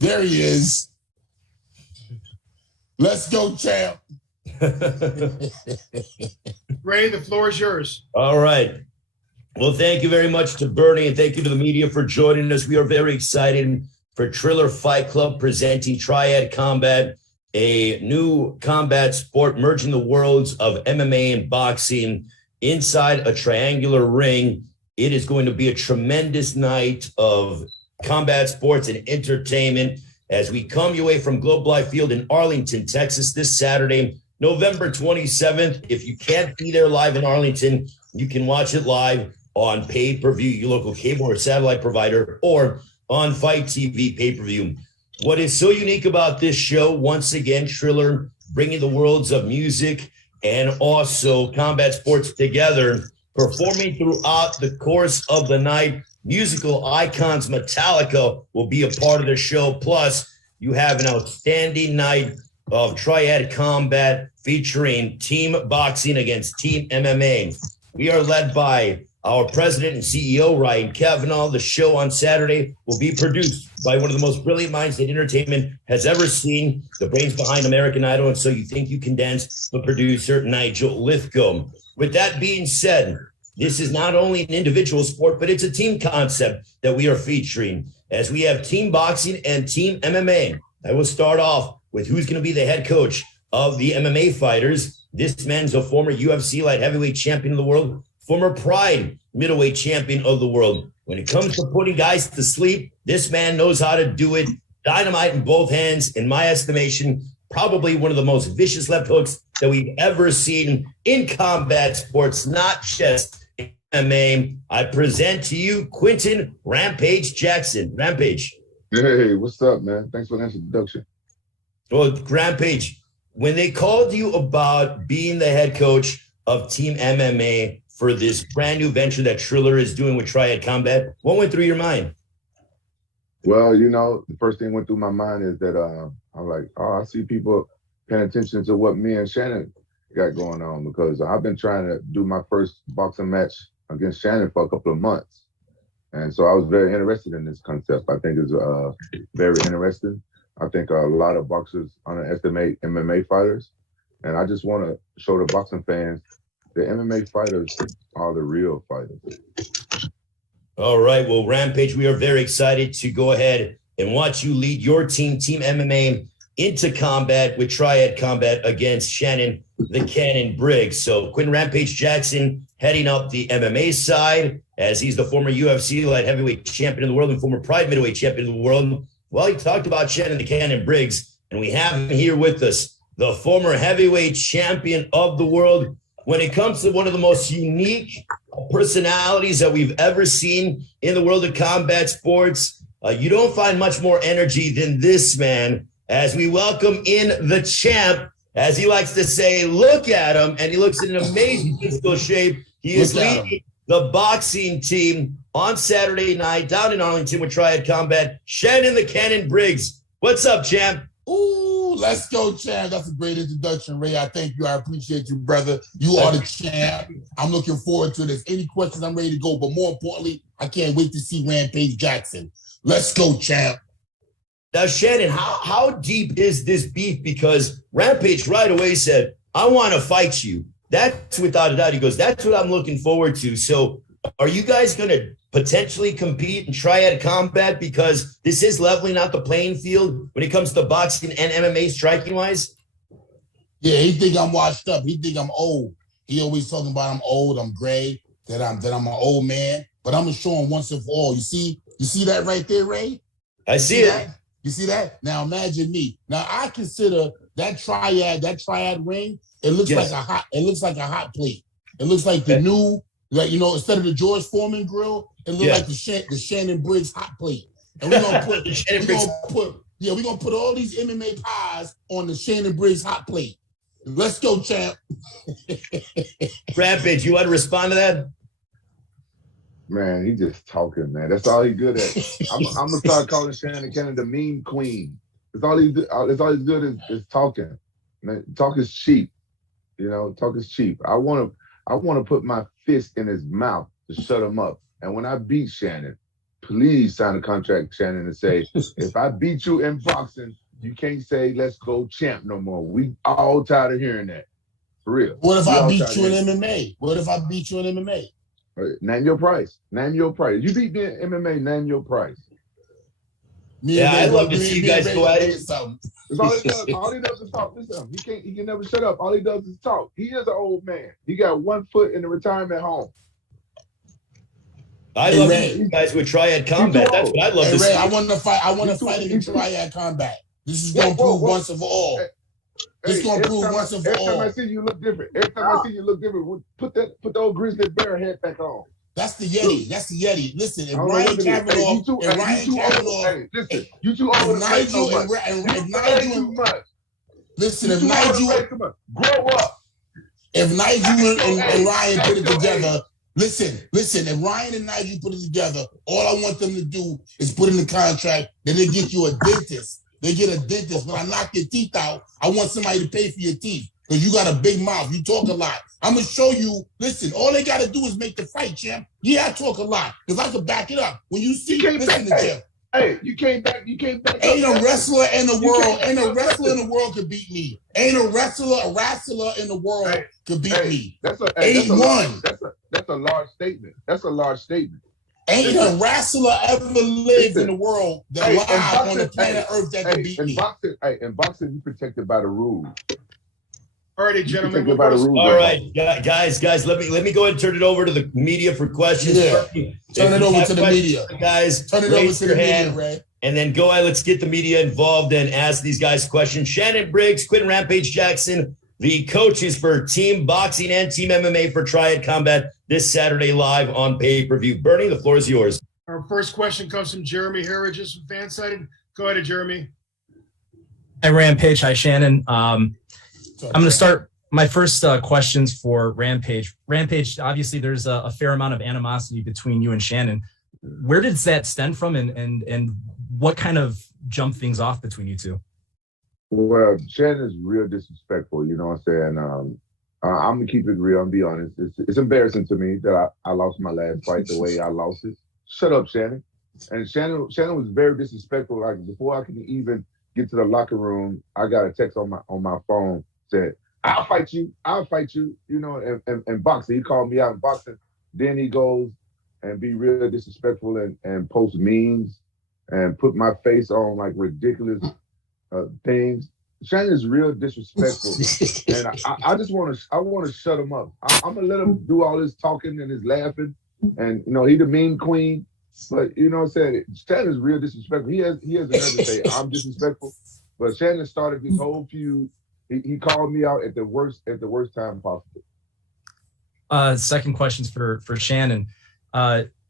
There he is. Let's go, champ. Ray, the floor is yours. All right. Well, thank you very much to Bernie, and thank you to the media for joining us. We are very excited for Triller Fight Club presenting Triad Combat, a new combat sport merging the worlds of MMA and boxing inside a triangular ring. It is going to be a tremendous night of combat sports and entertainment as we come your way from Globe Life Field in Arlington, Texas, this Saturday, November 27th. If you can't be there live in Arlington, you can watch it live on pay-per-view, your local cable or satellite provider, or on Fight TV pay-per-view. What is so unique about this show, once again, Triller bringing the worlds of music and also combat sports together, performing throughout the course of the night. Musical icons Metallica will be a part of the show. Plus, you have an outstanding night of Triad Combat featuring team boxing against team MMA. We are led by our president and CEO, Ryan Kavanaugh. The show on Saturday will be produced by one of the most brilliant minds that entertainment has ever seen, the brains behind American Idol, and So You Think You Can Dance, the producer, Nigel Lithgow. With that being said, this is not only an individual sport, but it's a team concept that we are featuring, as we have team boxing and team MMA. I will start off with who's going to be the head coach of the MMA fighters. This man's a former UFC light heavyweight champion of the world, former Pride middleweight champion of the world. When it comes to putting guys to sleep, this man knows how to do it. Dynamite in both hands, in my estimation, probably one of the most vicious left hooks that we've ever seen in combat sports, not just MMA. I present to you Quentin Rampage Jackson. Rampage. Hey, what's up, man? Thanks for the introduction. Well, Rampage, when they called you about being the head coach of Team MMA for this brand new venture that Triller is doing with Triad Combat, what went through your mind? Well, you know, the first thing went through my mind is that I'm like, oh, I see people paying attention to what me and Shannon got going on, because I've been trying to do my first boxing match against Shannon for a couple of months. And so I was very interested in this concept. I think it's very interesting. I think a lot of boxers underestimate MMA fighters. And I just want to show the boxing fans the MMA fighters are the real fighters. All right. Well, Rampage, we are very excited to go ahead and watch you lead your team, Team MMA, into combat with Triad Combat against Shannon the Cannon Briggs. So Quentin Rampage Jackson heading up the MMA side, as he's the former UFC light heavyweight champion of the world and former Pride middleweight champion of the world. Well, he talked about Shannon the Cannon Briggs, and we have him here with us, the former heavyweight champion of the world. When it comes to one of the most unique personalities that we've ever seen in the world of combat sports, you don't find much more energy than this man, as we welcome in the champ. As he likes to say, look at him, and he looks in an amazing physical shape. He is leading the boxing team on Saturday night down in Arlington with Triad Combat, Shannon the Cannon Briggs. What's up, champ? Ooh, let's go, champ. That's a great introduction, Ray. I thank you. I appreciate you, brother. You are the champ. I'm looking forward to this. Any questions, I'm ready to go. But more importantly, I can't wait to see Rampage Jackson. Let's go, champ. Now, Shannon, how deep is this beef? Because Rampage right away said, I want to fight you. That's without a doubt. He goes, that's what I'm looking forward to. So are you guys going to potentially compete in Triad Combat? Because this is leveling out the playing field when it comes to boxing and MMA striking wise. Yeah, he think I'm washed up. He think I'm old. He always talking about I'm old, I'm gray, that I'm an old man. But I'm going to show him once and for all. You see that right there, Ray? I see it. You see that? Now imagine me. Now I consider that triad ring, it looks like a hot plate. It looks like the new, like, you know, instead of the George Foreman grill, it looks like the Shannon Briggs hot plate. And we're gonna put all these MMA pies on the Shannon Briggs hot plate. Let's go, champ. Rampage, you want to respond to that? Man, he just talking, man. That's all he good at. I'm gonna start calling Shannon Cannon the meme queen. It's all he's good is talking. Man, talk is cheap. You know, talk is cheap. I wanna put my fist in his mouth to shut him up And when I beat Shannon, please sign a contract, Shannon, and say, if I beat you in boxing, you can't say, let's go champ no more. We all tired of hearing that. For real. What if I beat you in MMA? What if I beat you in MMA? Name your price. Name your price. You beat me in MMA, name your price. I'd love to see you guys go at it. All he does is talk. Listen, he can never shut up. All he does is talk. He is an old man. He got one foot in the retirement home. I love you guys with Triad Combat. That's what I'd love to see. I want to fight. I want to fight in Triad Combat. This is going to prove once and for all. This is going to prove once and for all. Every time I see you look different. Every time I see you look different. Put the old grizzly bear head back on. That's the Yeti. That's the Yeti. Listen, if Ryan Kavanaugh, listen, you two over Nigel listen, if Nigel grow up. If Nigel and Ryan put it together, listen, if Ryan and Nigel put it together, all I want them to do is put in the contract that they get you a dentist. They get a dentist. When I knock your teeth out, I want somebody to pay for your teeth because you got a big mouth. You talk a lot. I'm going to show you, listen, all they got to do is make the fight, champ. Yeah, I talk a lot because I can back it up. When you see, listen to Jim. Hey, you came back. Ain't a wrestler in the world could beat me. Ain't a wrestler in the world could beat me. That's a large statement. That's a large statement. Ain't a wrestler ever lived in the world that live on the planet Earth that could beat me. In boxing, you're protected by the rules. All righty, gentlemen. All right, guys, let me go ahead and turn it over to the media for questions. Yeah. Turn it over to the media. Guys, turn it over to the media, Ray. And then go ahead, let's get the media involved and ask these guys questions. Shannon Briggs, Quentin Rampage Jackson, the coaches for Team Boxing and Team MMA for Triad Combat this Saturday live on pay-per-view. Bernie, the floor is yours. Our first question comes from Jeremy Harridges from Fansided. Go ahead, Jeremy. Hi, Rampage. Hi, Shannon. I'm going to start my first questions for Rampage. Rampage, obviously, there's a fair amount of animosity between you and Shannon. Where does that stem from, and what kind of jumped things off between you two? Well, Shannon's real disrespectful, you know what I'm saying? I'm going to keep it real and be honest. It's embarrassing to me that I lost my last fight the way I lost it. Shut up, Shannon. And Shannon was very disrespectful. Like, before I could even get to the locker room, I got a text on my phone, said, I'll fight you, you know, and boxing. He called me out in boxing. Then he goes and be real disrespectful and post memes and put my face on like ridiculous things. Shannon's real disrespectful, and I just want to shut him up. I'm gonna let him do all this talking and his laughing, and you know he the meme queen, but you know what I'm saying. Shannon's real disrespectful. He has the nerve to say I'm disrespectful, but Shannon started this whole feud. He called me out at the worst time possible. Second question's for Shannon.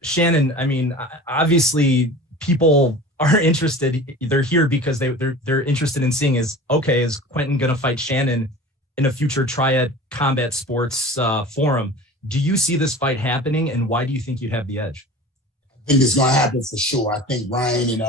Shannon, I mean, obviously people are interested. They're here because they're interested in seeing is Quentin going to fight Shannon in a future Triad Combat Sports forum? Do you see this fight happening, and why do you think you'd have the edge? I think it's going to happen for sure. I think Ryan and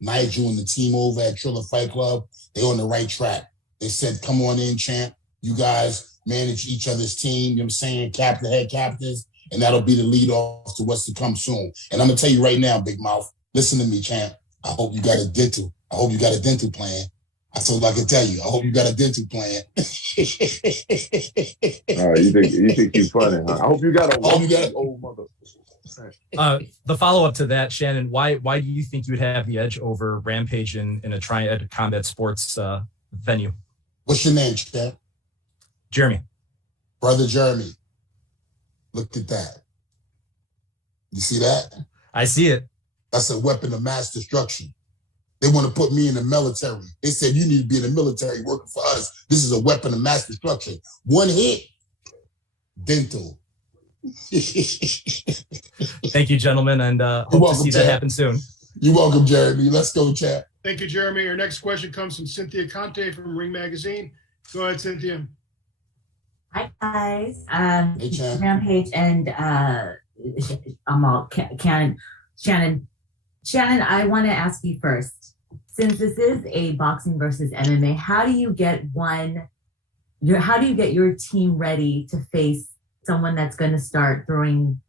Nigel and the team over at Triller Fight Club, they're on the right track. They said, come on in, champ. You guys manage each other's team, you know what I'm saying, head captains, and that'll be the lead off to what's to come soon. And I'm going to tell you right now, Big Mouth, listen to me, champ. I hope you got a dental. I hope you got a dental plan. That's all I can tell you. I hope you got a dental plan. You think you're funny, huh? I hope you got a old mother. The follow-up to that, Shannon, why do you think you would have the edge over Rampage in a Triad Combat Sports venue? What's your name, champ? Jeremy. Brother Jeremy. Look at that. You see that? I see it. That's a weapon of mass destruction. They want to put me in the military. They said, you need to be in the military working for us. This is a weapon of mass destruction. One hit, dental. Thank you, gentlemen, and hope to see that happen soon. You're welcome, Jeremy. Let's go, chat. Thank you, Jeremy. Our next question comes from Cynthia Conte from Ring Magazine. Go ahead, Cynthia. Hi, guys. Hey, Rampage and Shannon, I want to ask you first, since this is a boxing versus MMA, how do you get your team ready to face someone that's going to start throwing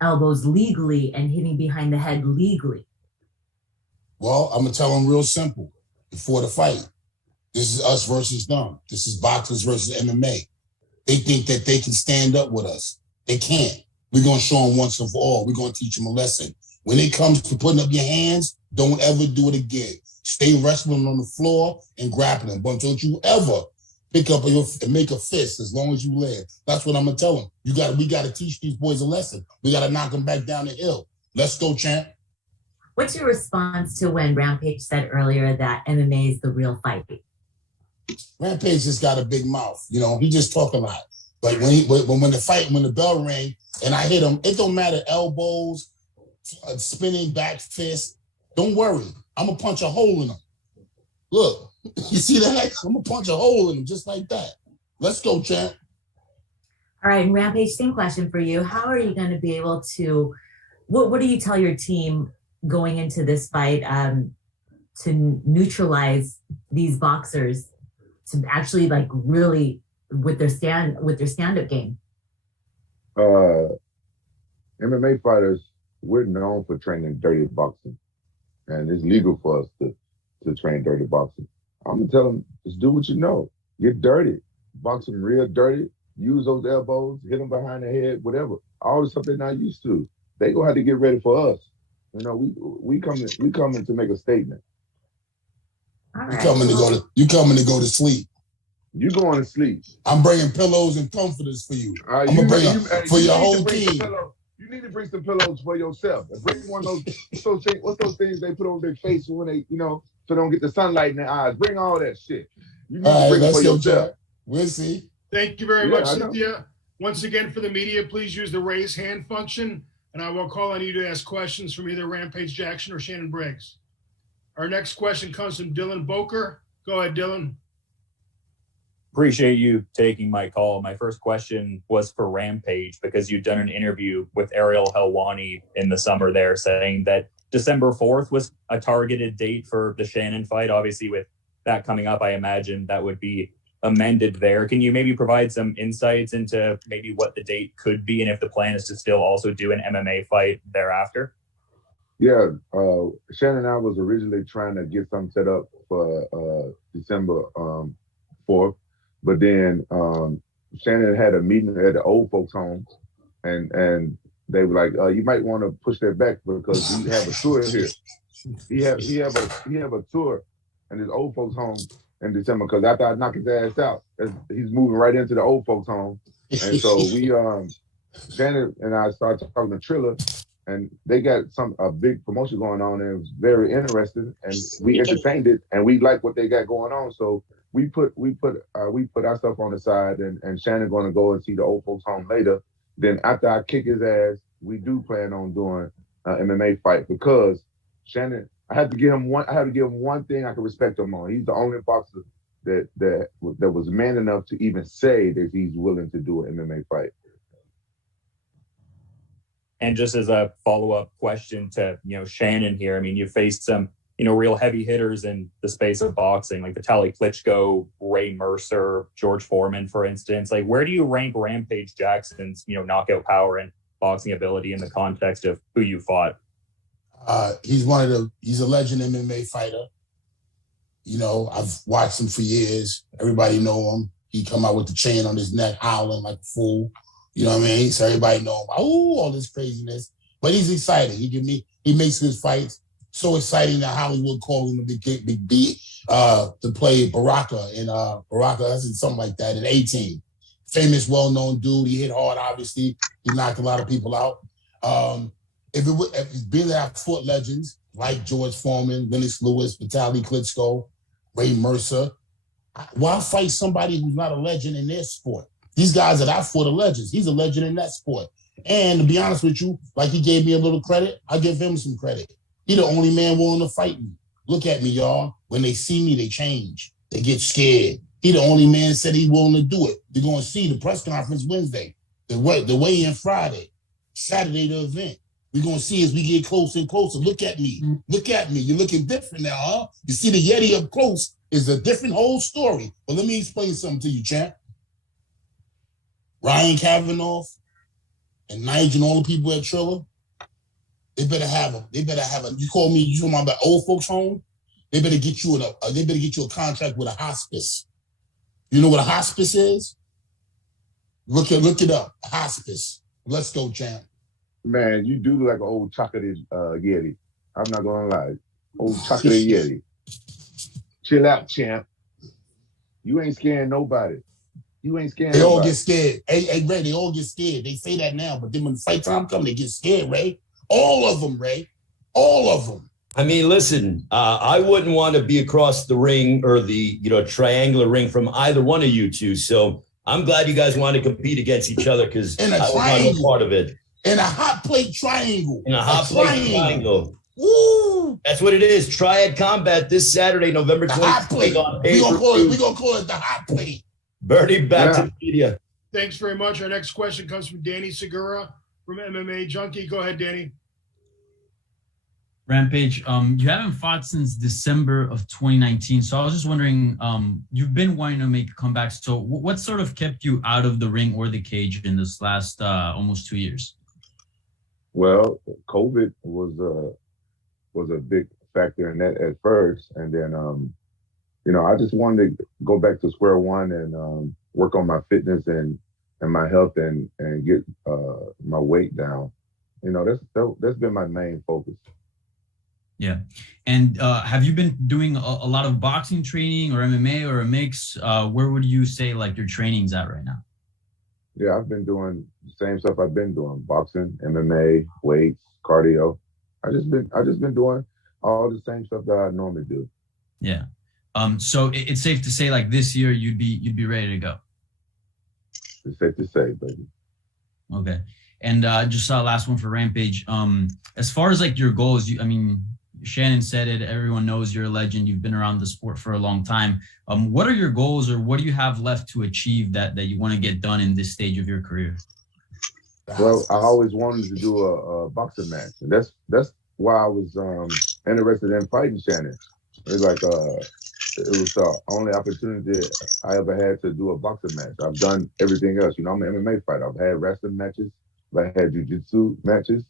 elbows legally and hitting behind the head legally? Well, I'm gonna tell them real simple before the fight. This is us versus them. This is boxers versus MMA. They think that they can stand up with us. They can't. We're gonna show them once and for all. We're gonna teach them a lesson. When it comes to putting up your hands, don't ever do it again. Stay wrestling on the floor and grappling. But don't you ever pick up and make a fist as long as you live. That's what I'm gonna tell them. We gotta teach these boys a lesson. We gotta knock them back down the hill. Let's go, champ. What's your response to when Rampage said earlier that MMA is the real fight? Rampage just got a big mouth. You know, he just talk a lot. But when the bell rang and I hit him, it don't matter, elbows, spinning back fist. Don't worry. I'm gonna punch a hole in him. Look, you see that? I'm gonna punch a hole in him just like that. Let's go, champ. All right, and Rampage, same question for you. How are you going to be able to, what do you tell your team going into this fight to neutralize these boxers to actually like really with their stand-up game? MMA fighters, we're known for training dirty boxing, and it's legal for us to train dirty boxing. I'm gonna tell them, just do what you know. Get dirty, box them real dirty. Use those elbows, hit them behind the head, whatever. All the stuff they're not used to. They gonna have to get ready for us. You know, we coming to make a statement. All right. You coming to go to sleep. You going to sleep. I'm bringing pillows and comforters for you. I'm gonna bring them for your whole team. You need to bring some pillows for yourself. And bring one of what's those things they put over their face when they, so they don't get the sunlight in their eyes. Bring all that shit. You need to bring it for yourself. We'll see. Thank you very much, Cynthia. Once again, for the media, please use the raise hand function, and I will call on you to ask questions from either Rampage Jackson or Shannon Briggs. Our next question comes from Dylan Boker. Go ahead, Dylan. Appreciate you taking my call. My first question was for Rampage, because you'd done an interview with Ariel Helwani in the summer there saying that December 4th was a targeted date for the Shannon fight. Obviously, with that coming up, I imagine that would be amended there. Can you maybe provide some insights into maybe what the date could be and if the plan is to still also do an MMA fight thereafter? Yeah, Shannon and I was originally trying to get something set up for December 4th, but then Shannon had a meeting at the old folks' home, and they were like, you might want to push that back because we have a tour here. He have a tour in his old folks' home in December, because after I knock his ass out, he's moving right into the old folks' home. And so we, Shannon and I started talking to Triller, and they got a big promotion going on, and it was very interesting, and we entertained it, and we like what they got going on. So we put our stuff on the side, and Shannon going to go and see the old folks' home later. Then after I kick his ass, we do plan on doing an MMA fight, because Shannon, I had to give him one thing I could respect him on. He's the only boxer that was man enough to even say that he's willing to do an MMA fight. And just as a follow-up question to, Shannon here, I mean, you faced some, real heavy hitters in the space of boxing, like Vitaly Klitschko, Ray Mercer, George Foreman, for instance. Like, where do you rank Rampage Jackson's, knockout power and boxing ability in the context of who you fought? He's a legend MMA fighter. I've watched him for years. Everybody know him. He come out with the chain on his neck, howling like a fool. You know what I mean? So everybody know him. Oh, all this craziness. But he's excited. He makes his fights so exciting that Hollywood called him the Big B to play Baraka in Baraka, something like that, in 18. Famous, well-known dude. He hit hard, obviously. He knocked a lot of people out. If it's been that I've fought legends like George Foreman, Lennox Lewis, Vitaly Klitschko, Ray Mercer, why fight somebody who's not a legend in their sport? These guys that I fought are legends. He's a legend in that sport. And to be honest with you, like he gave me a little credit, I give him some credit. He the only man willing to fight me. Look at me, y'all. When they see me, they change. They get scared. He the only man said he willing to do it. You're going to see the press conference Wednesday, the weigh-in Friday, Saturday the event. We're going to see as we get closer and closer. Look at me. Look at me. You're looking different now, huh? You see the Yeti up close is a different whole story. But let me explain something to you, champ. Ryan Kavanaugh, and Nigel and all the people at Triller, they better have a. You call me. You talking about old folks home? They better get you a contract with a hospice. You know what a hospice is? Look it up. Hospice. Let's go, champ. Man, you do look like an old chocolate Yeti. I'm not gonna lie. Old chocolate Yeti. Chill out, champ. You ain't scaring nobody. You ain't scaring They nobody. all get scared. Hey, Ray, they all get scared. They say that now, but then when the fight time comes, they get scared, Ray. All of them, Ray. All of them. I mean, listen, I wouldn't want to be across the ring or the triangular ring from either one of you two. So I'm glad you guys want to compete against each other because I was not part of it. In a hot plate triangle. In a hot plate triangle. Woo! That's what it is. Triad Combat this Saturday, November 20th. We're gonna call it the hot plate. Bernie, back to the media. Thanks very much. Our next question comes from Danny Segura from MMA Junkie. Go ahead, Danny. Rampage, you haven't fought since December of 2019. So I was just wondering, you've been wanting to make a comeback. So what sort of kept you out of the ring or the cage in this last almost 2 years? Well, COVID was a big factor in that at first. And then, I just wanted to go back to square one and work on my fitness and my health and get my weight down. That's been my main focus. Yeah. And have you been doing a lot of boxing training or MMA or a mix? Where would you say like your training's at right now? Yeah, I've been doing the same stuff I've been doing: boxing, MMA, weights, cardio. I just been doing all the same stuff that I normally do. Yeah. So it's safe to say like this year you'd be ready to go. It's safe to say, baby. Okay. And just last one for Rampage. As far as like your goals, Shannon said it, everyone knows you're a legend. You've been around the sport for a long time. What are your goals or what do you have left to achieve that you want to get done in this stage of your career? Well, I always wanted to do a boxing match. And that's why I was interested in fighting Shannon. It's like it was the only opportunity I ever had to do a boxing match. I've done everything else. I'm an MMA fighter. I've had wrestling matches. I've had jiu-jitsu matches.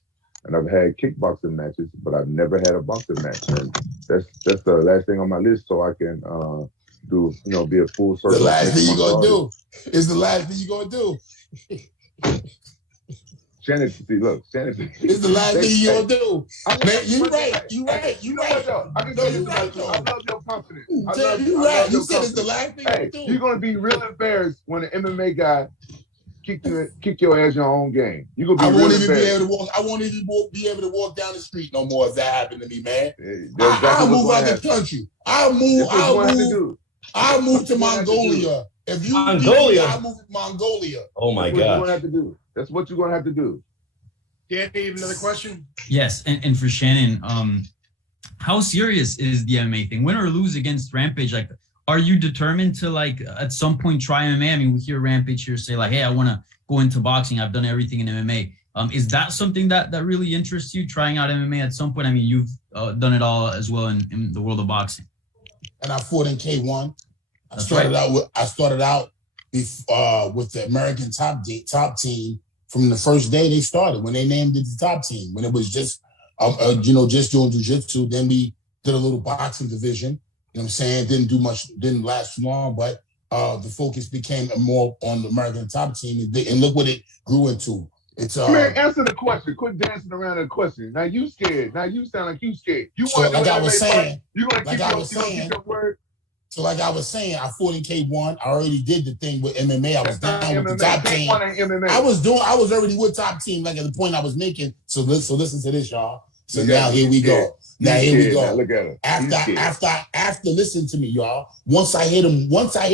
And I've had kickboxing matches, but I've never had a boxing match. And that's the last thing on my list, so I can be a full circle. The last thing you're gonna do is the last thing you're gonna do. Shannon, it's the last thing you're gonna do. Man, you right. I love your confidence. You're right. You said it's the last thing you're gonna do. You're gonna be real embarrassed when an MMA guy kick your ass in your own game. You gonna be I won't even be able to walk down the street no more if that happened to me, man. I'll move out the country. I'll move to Mongolia. If you Mongolia, I'll move to Mongolia. Oh my God. That's what you're gonna have to do. Danny, you have another question? Yes, and for Shannon, how serious is the MMA thing? Win or lose against Rampage, like, are you determined to like at some point try MMA? I mean, we hear Rampage here say like, hey, I want to go into boxing. I've done everything in MMA. Is that something that really interests you, trying out MMA at some point? I mean, you've done it all as well in the world of boxing. And I fought in K1. I started out with the American top team from the first day they started, when they named it the top team, when it was just doing jiu-jitsu. Then we did a little boxing division. You know what I'm saying? Didn't last too long, but the focus became more on the American top team, and look what it grew into. It's man, answer the question. Quit dancing around the question. Now you scared. Now you sound like you scared. You so want like to I was saying, you gonna keep your word? So like I was saying, I fought in K1. I already did the thing with MMA. I was down with the top team. I was already with top team, like at the point I was making. So listen to this, y'all. So now here we go. Now here we go. Look at him. After listen to me, y'all. Once I hit him once I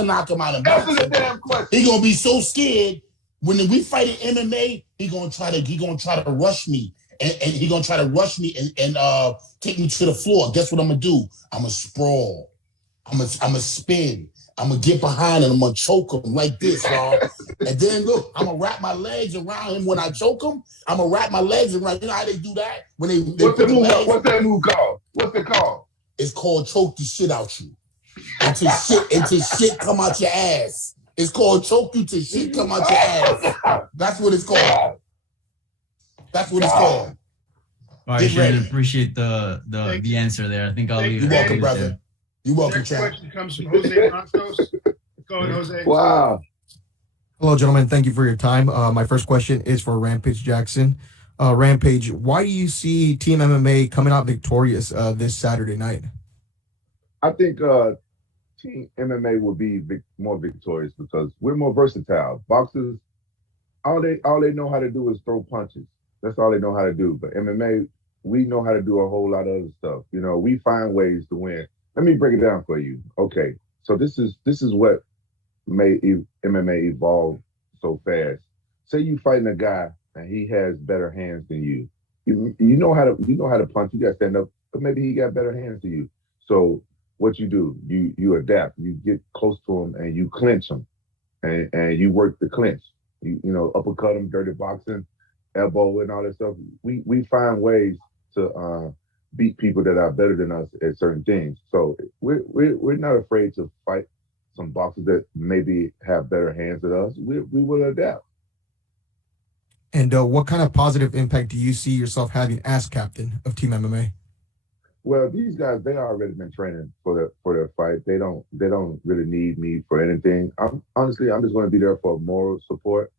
knock him out in boxing, answer the damn question. He gonna be so scared when we fight in MMA. He gonna try to rush me, and he gonna try to rush me and take me to the floor. Guess what I'm gonna do? I'm gonna sprawl. I'm gonna spin. I'm gonna get behind him. I'm gonna choke him like this, y'all. And then look, I'm gonna wrap my legs around him when I choke him. I'm gonna wrap my legs around. You know how they do that when they What's that move called? What's it called? It's called choke the shit out you until shit come out your ass. It's called choke you till shit come out your ass. That's what it's called. That's what it's called. All right, Shannon, appreciate the answer there. I think I'll leave it. You're welcome, brother. You're welcome, Next Chad. question comes from Jose Matos. Go ahead, Jose. Wow. Hello, gentlemen. Thank you for your time. My first question is for Rampage Jackson. Rampage, why do you see Team MMA coming out victorious this Saturday night? I think Team MMA will be more victorious because we're more versatile. Boxers, all they know how to do is throw punches. That's all they know how to do. But MMA, we know how to do a whole lot of other stuff. You know, we find ways to win. Let me break it down for you. Okay, so this is what made MMA evolve so fast. Say you fighting a guy and he has better hands than you. You know how to punch. You got to stand up, but maybe he got better hands than you. So what you do, you adapt. You get close to him and you clinch him, and you work the clinch. You know, uppercut him, dirty boxing, elbow, and all that stuff. We find ways to beat people that are better than us at certain things. So we're not afraid to fight some boxers that maybe have better hands than us. We will adapt. And what kind of positive impact do you see yourself having as captain of Team MMA? Well, these guys, they already been training for their fight. They don't really need me for anything. I'm just going to be there for moral support,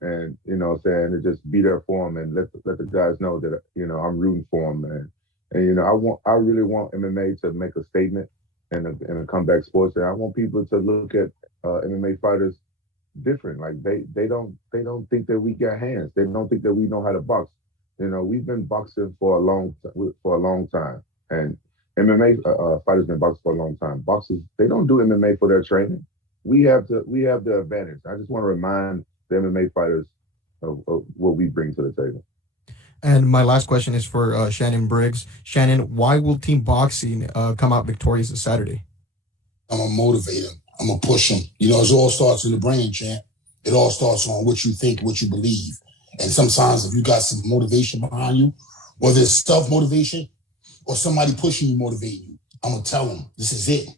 and you know, what I'm saying, to just be there for them and let the guys know that, you know, I'm rooting for them, and you know, I really want MMA to make a statement in a comeback sports, and I want people to look at MMA fighters different. Like they don't think that we got hands. They don't think that we know how to box. You know, we've been boxing for a long time. And MMA fighters been boxing for a long time. Boxers, they don't do MMA for their training. We have the advantage. I just want to remind the MMA fighters of what we bring to the table. And my last question is for Shannon Briggs. Shannon, why will Team Boxing come out victorious this Saturday? I'm going to motivate them. I'm going to push them. You know, it all starts in the brain, champ. It all starts on what you think, what you believe. And sometimes if you got some motivation behind you, whether it's self-motivation or somebody pushing you, motivating you, I'm going to tell them, this is it.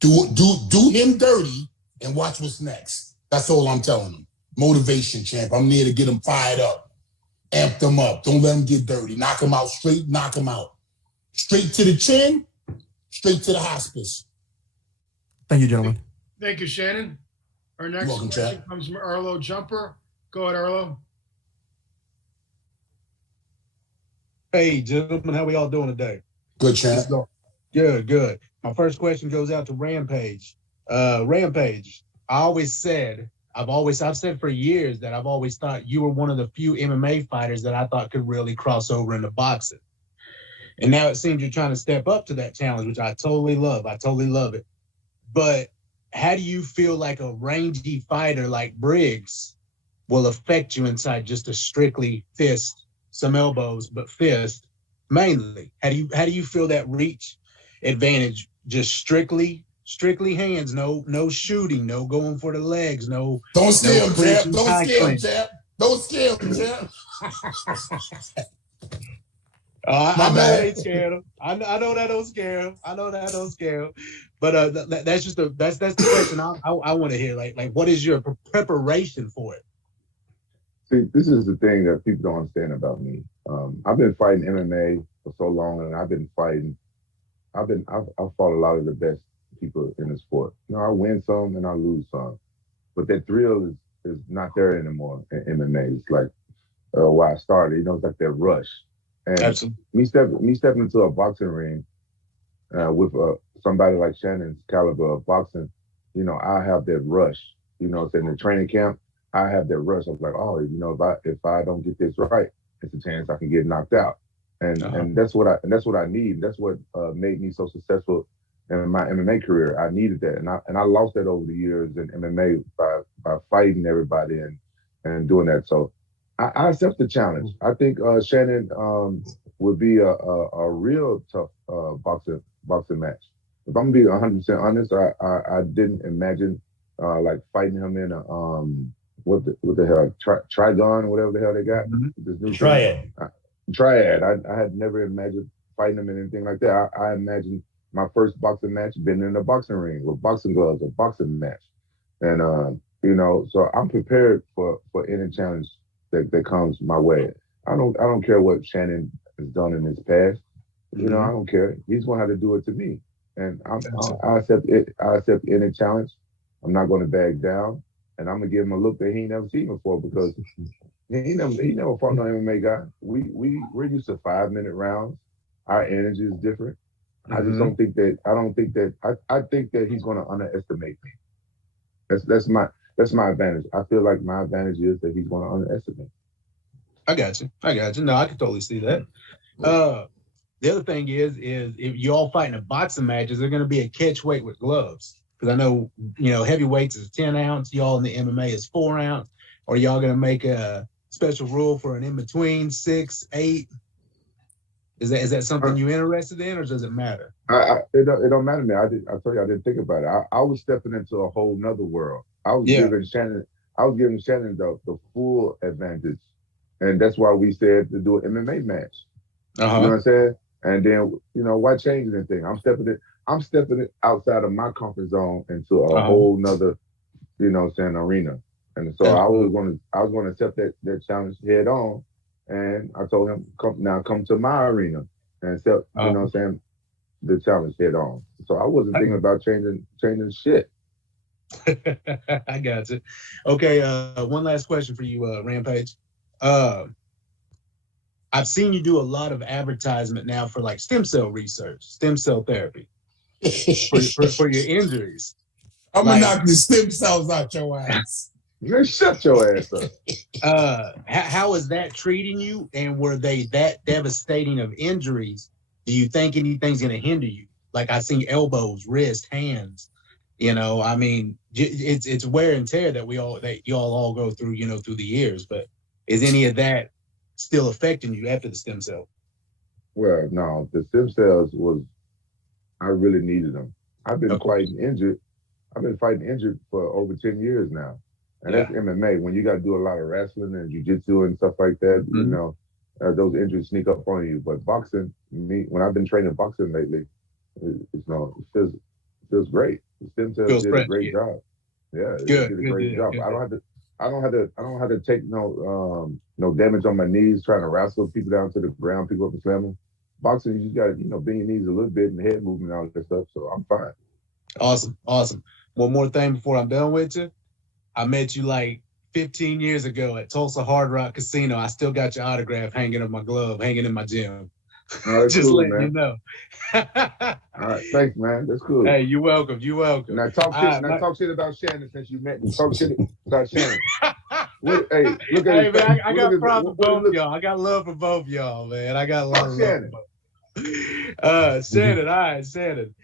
Do him dirty and watch what's next. That's all I'm telling them. Motivation, champ. I'm there to get them fired up. Amp them up. Don't let them get dirty. Knock them out straight. Knock them out. Straight to the chin, straight to the hospice. Thank you, gentlemen. Thank you, Shannon. Our next question comes from Arlo Jumper. Go ahead, Arlo. Hey, gentlemen, how we all doing today? Good, Chad. Good. My first question goes out to Rampage. Rampage, I've said for years that I've always thought you were one of the few MMA fighters that I thought could really cross over into boxing. And now it seems you're trying to step up to that challenge, which I totally love. I totally love it. But how do you feel like a rangy fighter like Briggs will affect you inside just a strictly fist, some elbows, but fist mainly? How do you feel that reach advantage? Just strictly hands, no shooting, no going for the legs, no. Don't scare him, champ. Don't scare him, champ. Don't scare him, champ. I know they scared him. I know that don't scare him. But that's the question I want to hear. Like what is your preparation for it? See, this is the thing that people don't understand about me. I've been fighting MMA for so long, and I've fought a lot of the best people in the sport. You know, I win some and I lose some, but that thrill is not there anymore in MMA. It's like why I started. You know, it's like that rush. And absolutely. Me stepping into a boxing ring with somebody like Shannon's caliber of boxing, you know, I have that rush. You know, in the training camp, I have that rush. I was like, oh, you know, if I don't get this right, it's a chance I can get knocked out. And that's what I need. That's what made me so successful in my MMA career. I needed that, and I lost that over the years in MMA by fighting everybody and doing that. So I accept the challenge. I think Shannon would be a real tough boxing match. If I'm gonna be 100% honest, I didn't imagine like fighting him in a what the hell Trigon, whatever the hell they got. This new Triad. Triad. I had never imagined fighting him in anything like that. I imagined my first boxing match being in a boxing ring with boxing gloves, a boxing match. And you know, so I'm prepared for any challenge that comes my way. I don't care what Shannon has done in his past. You know, I don't care. He's gonna have to do it to me, and I accept it. I accept any challenge. I'm not gonna back down, and I'm gonna give him a look that he ain't never seen before because he never fought no MMA guy. We're used to 5-minute rounds. Our energy is different. I just don't think that. I think that he's gonna underestimate me. That's my advantage. I feel like my advantage is that he's gonna underestimate. I got you. No, I can totally see that. The other thing is if you all fighting a boxing match, is there going to be a catch weight with gloves? Because I know, you know, heavyweights is 10 ounce. Y'all in the MMA is 4 ounce. Or y'all going to make a special rule for an in between 6, 8? Is that something you're interested in, or does it matter? It don't matter to me. I told you I didn't think about it. I was stepping into a whole nother world. I was giving Shannon the full advantage, and that's why we said to do an MMA match. You know what I'm saying? And then, you know, why change anything? I'm stepping it outside of my comfort zone into a whole nother, you know, arena. And so I was going to accept that challenge head on. And I told him, come to my arena and accept, you know what I'm saying, the challenge head on. So I wasn't thinking about changing shit. I got you. Okay, one last question for you, Rampage. I've seen you do a lot of advertisement now for like stem cell research, stem cell therapy for your injuries. I'm gonna knock the stem cells out your ass. Man, shut your ass up. How is that treating you? And were they that devastating of injuries? Do you think anything's gonna hinder you? Like I seen elbows, wrists, hands. You know, I mean, it's wear and tear that y'all all go through, you know, through the years. But is any of that still affecting you after the stem cell? Well, no, the stem cells I really needed them. I've been fighting injured. I've been fighting injured for over 10 years now. And that's MMA. When you got to do a lot of wrestling and jiu-jitsu and stuff like that, you know, those injuries sneak up on you. But boxing, when I've been training boxing lately, it feels great. The stem cells did a great job. Yeah, it did a great job. I don't have to take no damage on my knees trying to wrestle people down to the ground, pick up and slam them. Boxing, you just got to, bend your knees a little bit and head movement and all that stuff. So I'm fine. Awesome. One more thing before I'm done with you. I met you like 15 years ago at Tulsa Hard Rock Casino. I still got your autograph hanging in my glove, hanging in my gym. Just cool, letting you know. All right, thanks, man. That's cool. Hey, you're welcome. Now talk shit about Shannon since you met me. Talk shit about Shannon. Look at man, I got problems with both y'all. I got love for both y'all, man. I got love for Shannon. Shannon, all right, Shannon.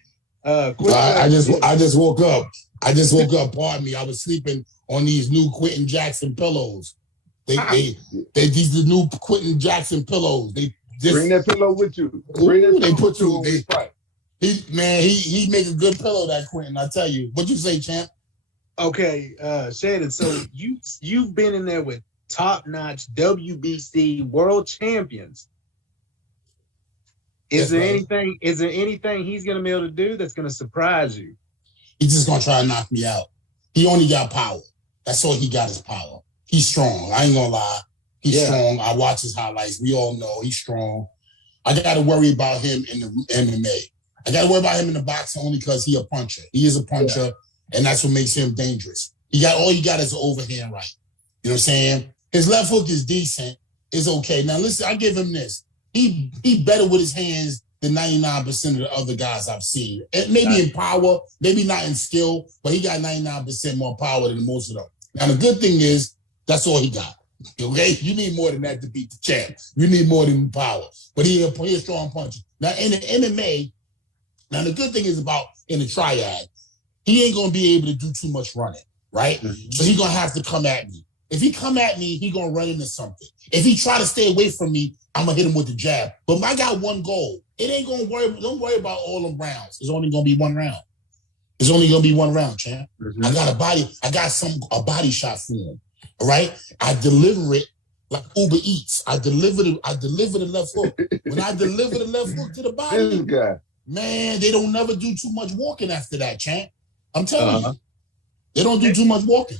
I just woke up. Pardon me. I was sleeping on these new Quentin Jackson pillows. These the new Quentin Jackson pillows. Bring that pillow with you. He make a good pillow, that Quentin. I tell you. What you say, champ? Okay, Shannon. So you've been in there with top-notch WBC world champions. Is there anything he's gonna be able to do that's gonna surprise you? He's just gonna try to knock me out. He only got power. That's all he got is power. He's strong. I ain't gonna lie. He's strong. I watch his highlights. We all know he's strong. I got to worry about him in the MMA. I got to worry about him in the boxing only because he's a puncher. He is a puncher, and that's what makes him dangerous. All he got is an overhand right. You know what I'm saying? His left hook is decent. It's okay. Now listen, I give him this. He better with his hands than 99% of the other guys I've seen. Maybe in power, maybe not in skill, but he got 99% more power than most of them. Now the good thing is that's all he got. Okay, you need more than that to beat the champ. You need more than power. But he's a strong puncher. Now in the MMA, now the good thing is about in the Triad, he ain't gonna be able to do too much running, right? So he's gonna have to come at me. If he come at me, he gonna run into something. If he try to stay away from me, I'm gonna hit him with the jab. But I got one goal. It ain't gonna worry. Don't worry about all them rounds. It's only gonna be one round. It's only gonna be one round, champ. I got a body shot for him. All right, I deliver it like Uber Eats. I deliver the left hook. When I deliver the left hook to the body, man, they don't never do too much walking after that, champ. I'm telling you. They don't do too much walking.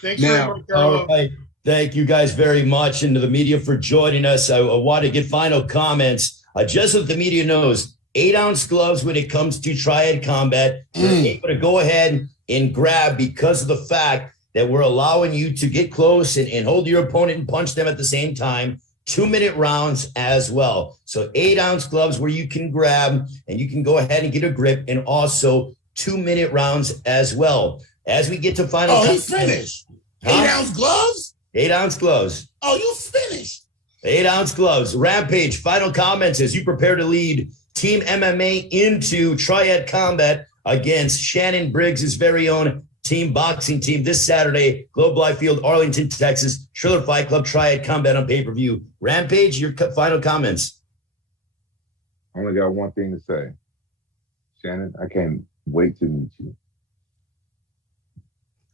Thanks very much, Carlo. All right. Thank you guys very much, and to the media for joining us. I want to get final comments. Just so the media knows, 8-ounce gloves when it comes to Triad Combat. You're able to go ahead and grab because of the fact that we're allowing you to get close and hold your opponent and punch them at the same time. 2-minute rounds as well. So 8-ounce gloves where you can grab and you can go ahead and get a grip, and also 2-minute rounds as well. As we get to final. Oh, he's finished. 8-ounce gloves? 8-ounce gloves. Oh, you finished. 8-ounce gloves. Rampage, final comments as you prepare to lead Team MMA into Triad Combat against Shannon Briggs' very own team boxing team this Saturday, Globe Life Field, Arlington, Texas, Triller Fight Club, Triad Combat on pay-per-view. Rampage, your final comments. I only got one thing to say. Shannon, I can't wait to meet you.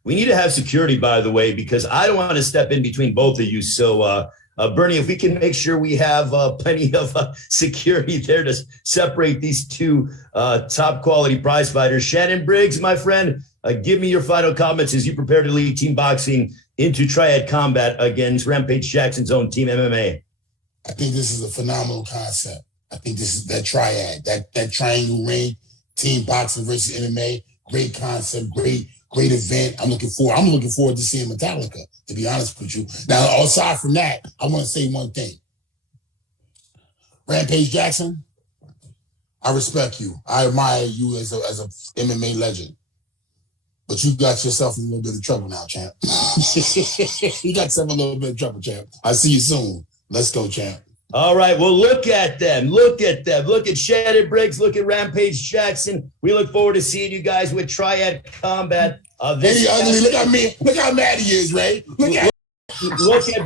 We need to have security, by the way, because I don't want to step in between both of you. So, Bernie, if we can make sure we have plenty of security there to separate these two top quality prize fighters. Shannon Briggs, my friend, give me your final comments as you prepare to lead team boxing into Triad Combat against Rampage Jackson's own Team MMA. I think this is a phenomenal concept. I think this is that triad, that triangle ring, team boxing versus MMA. Great concept, great event. I'm looking forward to seeing Metallica, to be honest with you. Now, aside from that, I want to say one thing. Rampage Jackson, I respect you. I admire you as a MMA legend. But you got yourself in a little bit of trouble now, champ. You got yourself in a little bit of trouble, champ. I'll see you soon. Let's go, champ. All right, well, look at them. Look at them. Look at Shannon Briggs. Look at Rampage Jackson. We look forward to seeing you guys with Triad Combat. Look at me. Look how mad he is, Ray. Look at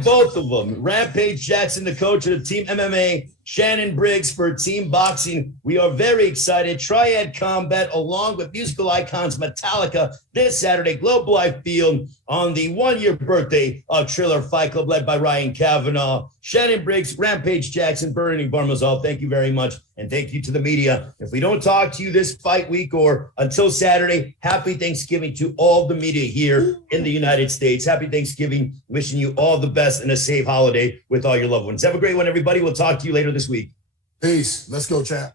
both of them. Rampage Jackson, the coach of Team MMA. Shannon Briggs for Team Boxing. We are very excited. Triad Combat, along with musical icons Metallica, this Saturday, Globe Life Field, on the 1-year birthday of Triller Fight Club, led by Ryan Kavanaugh. Shannon Briggs, Rampage Jackson, Bernie Barmazal, thank you very much. And thank you to the media. If we don't talk to you this fight week or until Saturday, happy Thanksgiving to all the media here in the United States. Happy Thanksgiving. Wishing you all the best and a safe holiday with all your loved ones. Have a great one, everybody. We'll talk to you later this week. Peace. Let's go, chat.